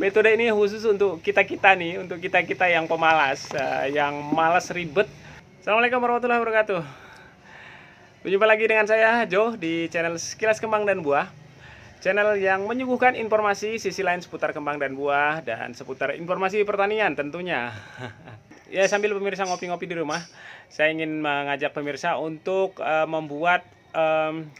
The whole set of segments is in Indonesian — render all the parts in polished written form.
Metode ini khusus untuk kita-kita nih, untuk kita-kita yang pemalas, yang malas ribet. Assalamualaikum warahmatullahi wabarakatuh. Berjumpa lagi dengan saya, Jo, di channel Sekilas Kembang dan Buah. Channel yang menyuguhkan informasi sisi lain seputar kembang dan buah, dan seputar informasi pertanian tentunya. Ya, sambil pemirsa ngopi-ngopi di rumah, saya ingin mengajak pemirsa untuk membuat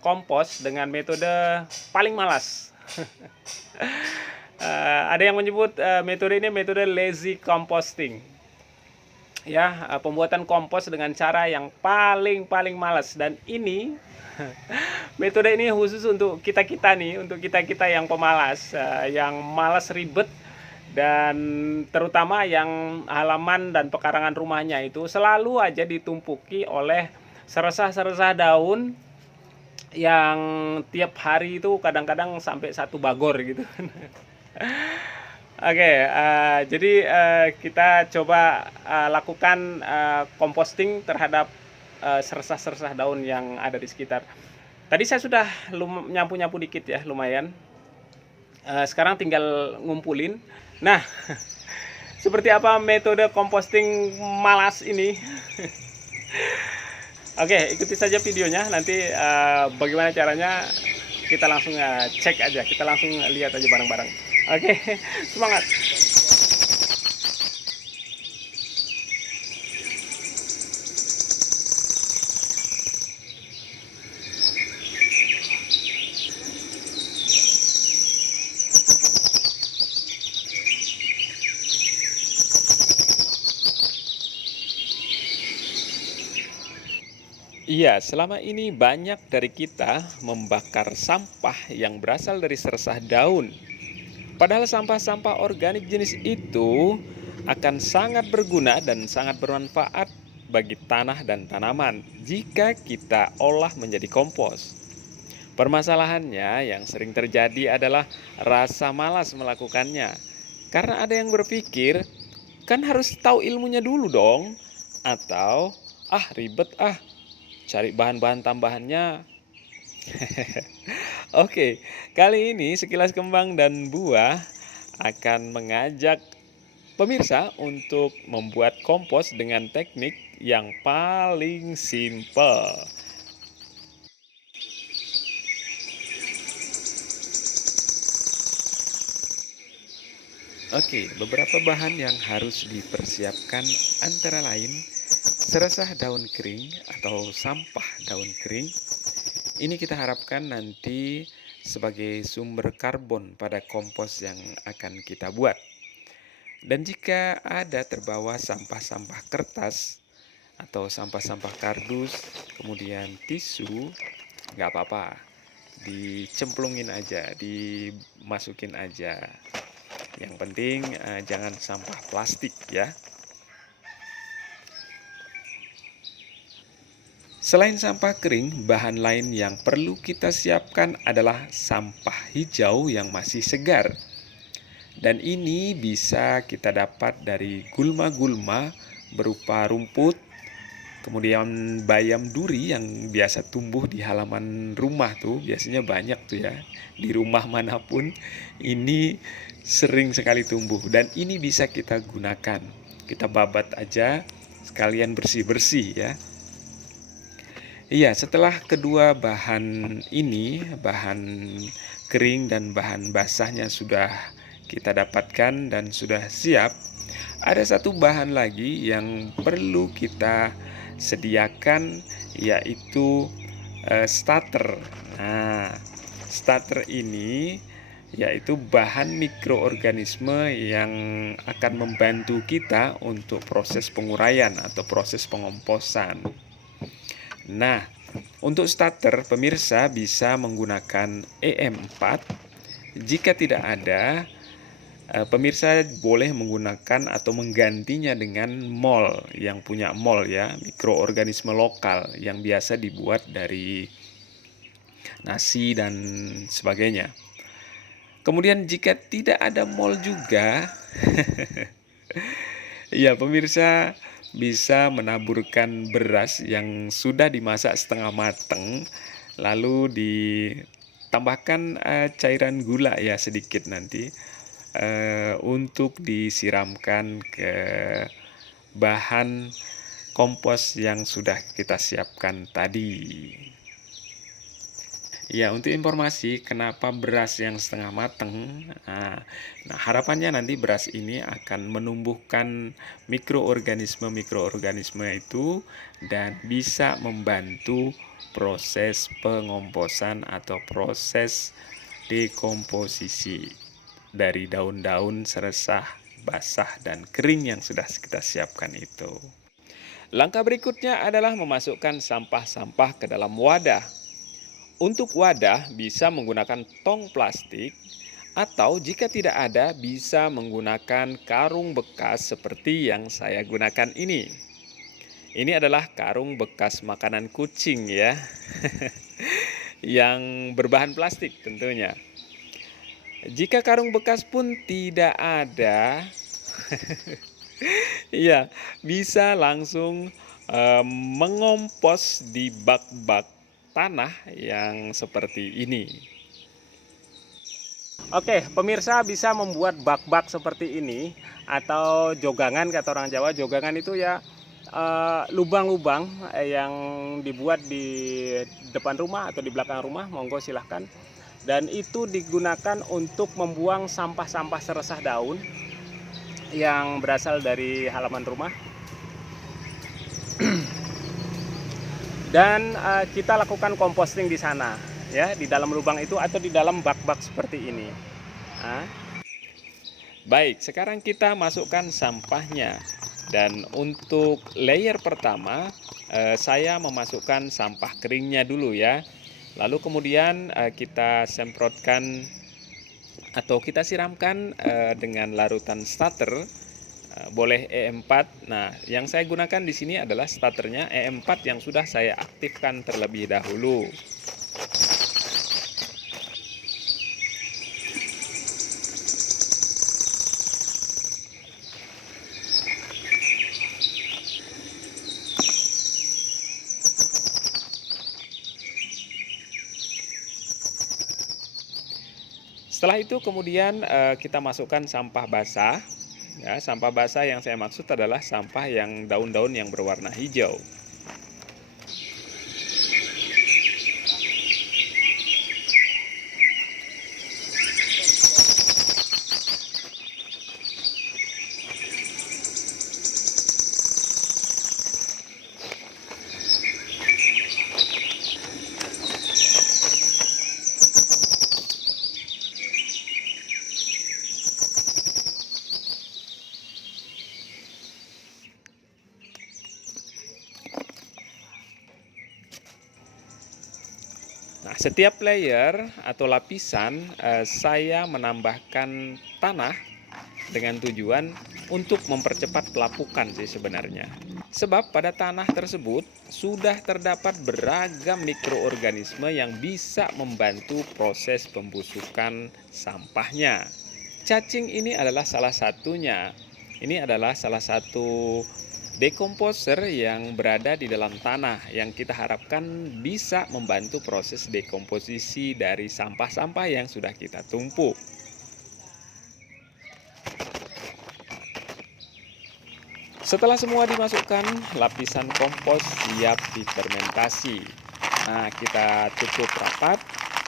kompos dengan metode paling malas. Ada yang menyebut metode ini metode lazy composting. Ya, pembuatan kompos dengan cara yang paling malas, dan ini metode ini khusus untuk kita-kita nih, untuk kita-kita yang pemalas, yang malas ribet, dan terutama yang halaman dan pekarangan rumahnya itu selalu aja ditumpuki oleh seresah-seresah daun yang tiap hari itu kadang-kadang sampai satu bagor gitu. Oke, jadi kita coba lakukan composting terhadap seresah-seresah daun yang ada di sekitar. Tadi saya sudah nyapu-nyapu dikit ya, lumayan. Sekarang tinggal ngumpulin. Nah, seperti apa metode composting malas ini? Oke, ikuti saja videonya. Nanti bagaimana caranya kita langsung cek aja, kita langsung lihat aja bareng-bareng. Oke, semangat. Iya, selama ini banyak dari kita membakar sampah yang berasal dari seresah daun. Padahal sampah-sampah organik jenis itu akan sangat berguna dan sangat bermanfaat bagi tanah dan tanaman jika kita olah menjadi kompos. Permasalahannya yang sering terjadi adalah rasa malas melakukannya. Karena ada yang berpikir, kan harus tahu ilmunya dulu dong. Atau, ribet cari bahan-bahan tambahannya. Oke, kali ini Sekilas Kembang dan Buah akan mengajak pemirsa untuk membuat kompos dengan teknik yang paling simple. Oke, beberapa bahan yang harus dipersiapkan antara lain seresah daun kering atau sampah daun kering. Ini kita harapkan nanti sebagai sumber karbon pada kompos yang akan kita buat. Dan jika ada terbawa sampah-sampah kertas atau sampah-sampah kardus, kemudian tisu, nggak apa-apa. Dicemplungin aja, dimasukin aja. Yang penting jangan sampah plastik ya. Selain sampah kering, bahan lain yang perlu kita siapkan adalah sampah hijau yang masih segar. Dan ini bisa kita dapat dari gulma-gulma berupa rumput, kemudian bayam duri yang biasa tumbuh di halaman rumah tuh, biasanya banyak tuh ya. Di rumah manapun ini sering sekali tumbuh, dan ini bisa kita gunakan. Kita babat aja, sekalian bersih-bersih ya. Iya, setelah kedua bahan ini, bahan kering dan bahan basahnya sudah kita dapatkan dan sudah siap, ada satu bahan lagi yang perlu kita sediakan, yaitu starter. Nah, starter ini yaitu bahan mikroorganisme yang akan membantu kita untuk proses penguraian atau proses pengomposan. Nah, untuk starter, pemirsa bisa menggunakan EM4. Jika tidak ada, pemirsa boleh menggunakan atau menggantinya dengan mol, yang punya mol ya, mikroorganisme lokal yang biasa dibuat dari nasi dan sebagainya. Kemudian jika tidak ada mol juga, ya pemirsa bisa menaburkan beras yang sudah dimasak setengah matang, lalu ditambahkan cairan gula ya sedikit nanti. untuk disiramkan ke bahan kompos yang sudah kita siapkan tadi. Ya, untuk informasi kenapa beras yang setengah matang, nah harapannya nanti beras ini akan menumbuhkan mikroorganisme itu dan bisa membantu proses pengomposan atau proses dekomposisi dari daun-daun seresah, basah, dan kering yang sudah kita siapkan itu. Langkah berikutnya adalah memasukkan sampah-sampah ke dalam wadah. Untuk wadah bisa menggunakan tong plastik atau jika tidak ada bisa menggunakan karung bekas seperti yang saya gunakan ini. Ini adalah karung bekas makanan kucing ya. Yang berbahan plastik tentunya. Jika karung bekas pun tidak ada, ya bisa langsung mengompos di bak-bak tanah yang seperti ini. Oke, pemirsa bisa membuat bak-bak seperti ini atau jogangan, kata orang Jawa. Jogangan itu ya lubang-lubang yang dibuat di depan rumah atau di belakang rumah, monggo silahkan. Dan itu digunakan untuk membuang sampah-sampah seresah daun yang berasal dari halaman rumah. Dan kita lakukan composting di sana, ya, di dalam lubang itu atau di dalam bak-bak seperti ini. Baik, sekarang kita masukkan sampahnya. Dan untuk layer pertama, saya memasukkan sampah keringnya dulu ya. Lalu kemudian kita semprotkan atau kita siramkan dengan larutan starter. Boleh E4. Nah, yang saya gunakan di sini adalah starternya E4 yang sudah saya aktifkan terlebih dahulu. Setelah itu kemudian kita masukkan sampah basah. Ya, sampah basah yang saya maksud adalah sampah yang daun-daun yang berwarna hijau. Nah, setiap layer atau lapisan saya menambahkan tanah dengan tujuan untuk mempercepat pelapukan sih sebenarnya. Sebab pada tanah tersebut sudah terdapat beragam mikroorganisme yang bisa membantu proses pembusukan sampahnya. Cacing ini adalah salah satunya. Ini adalah salah satu dekomposer yang berada di dalam tanah yang kita harapkan bisa membantu proses dekomposisi dari sampah-sampah yang sudah kita tumpuk. Setelah semua dimasukkan, lapisan kompos siap difermentasi. Nah, kita tutup rapat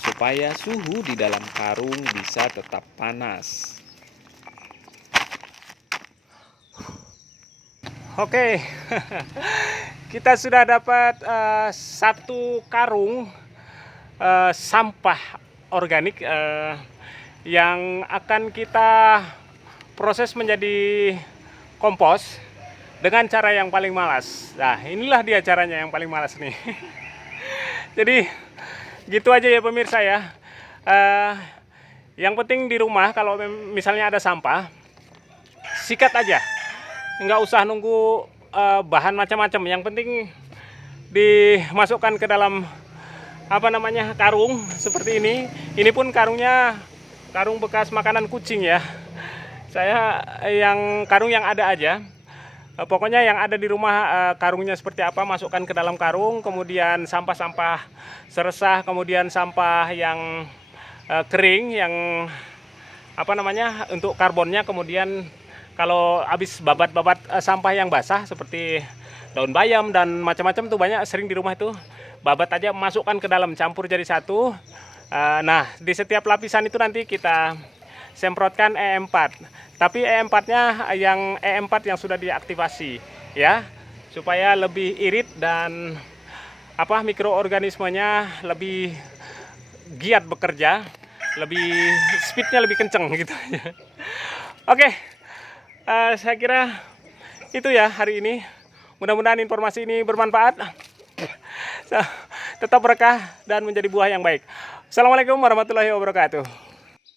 supaya suhu di dalam karung bisa tetap panas. Oke, kita sudah dapat satu karung sampah organik yang akan kita proses menjadi kompos dengan cara yang paling malas. Nah, inilah dia caranya yang paling malas nih. Jadi gitu aja ya pemirsa ya. Yang penting di rumah kalau misalnya ada sampah, sikat aja. Nggak usah nunggu bahan macam-macam. Yang penting dimasukkan ke dalam karung seperti ini. Ini pun karungnya karung bekas makanan kucing ya. Saya karung yang ada aja. Pokoknya yang ada di rumah karungnya seperti apa, masukkan ke dalam karung. Kemudian sampah-sampah seresah, kemudian sampah yang kering yang untuk karbonnya. Kemudian kalau habis babat-babat sampah yang basah seperti daun bayam dan macam-macam tuh banyak sering di rumah itu, babat aja masukkan ke dalam, campur jadi satu. Nah, di setiap lapisan itu nanti kita semprotkan E4. Tapi E4-nya yang E4 yang sudah diaktifasi ya, supaya lebih irit dan mikroorganismenya lebih giat bekerja, lebih speednya lebih kenceng gitu. Oke, saya kira itu ya hari ini. Mudah-mudahan informasi ini bermanfaat, tetap berkah dan menjadi buah yang baik. Assalamualaikum warahmatullahi wabarakatuh.